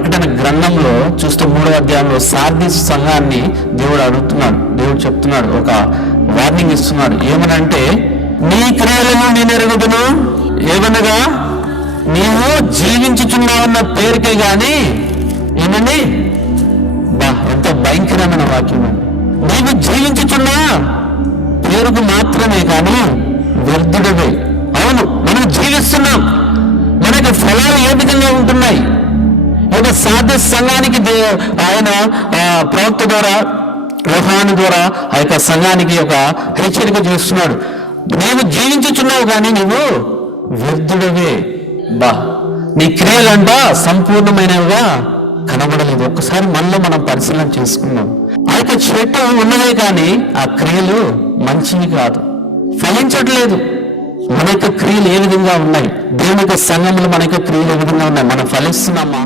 ప్రకటన గ్రంథంలో చూస్తే 3వ అధ్యాయంలో సార్దీస్ సంఘాన్ని దేవుడు అడుగుతున్నాడు. దేవుడు చెప్తున్నాడు, ఒక వార్నింగ్ ఇస్తున్నాడు. ఏమనంటే, నీ క్రియలను నేను ఎరుగుదును, ఏమనగా నీవు జీవించుచున్నావన్న పేరుకే గాని ఏమని, ఎంత భయంకరమైన వాక్యం. నీవు జీవించుచున్నా పేరుకు మాత్రమే కానీ వ్యర్థుడవే. అవును, మనం జీవిస్తున్నాం, మనకి ఫలాలు ఏ విధంగా ఉంటున్నాయి? ఒక సార్దీస్ సంఘానికి ఆయన ప్రవక్త ద్వారా, యోహాను ద్వారా ఆ యొక్క సంఘానికి ఒక హెచ్చరిక చేస్తున్నాడు. నీవు జీవించుచున్నావు కానీ నీవు వ్యర్థుడవే. నీ క్రియలంట సంపూర్ణమైనవిగా కనబడలేదు. ఒక్కసారి మనలో మనం పరిశీలన చేసుకున్నాం. ఆ యొక్క చెట్టు ఉన్నదే కానీ ఆ క్రియలు మంచివి కాదు, ఫలించట్లేదు. మన యొక్క క్రియలు ఏ విధంగా ఉన్నాయి? దేవుని యొక్క సంఘంలో మన యొక్క క్రియలు ఏ విధంగా ఉన్నాయి? మనం ఫలిస్తున్నామా?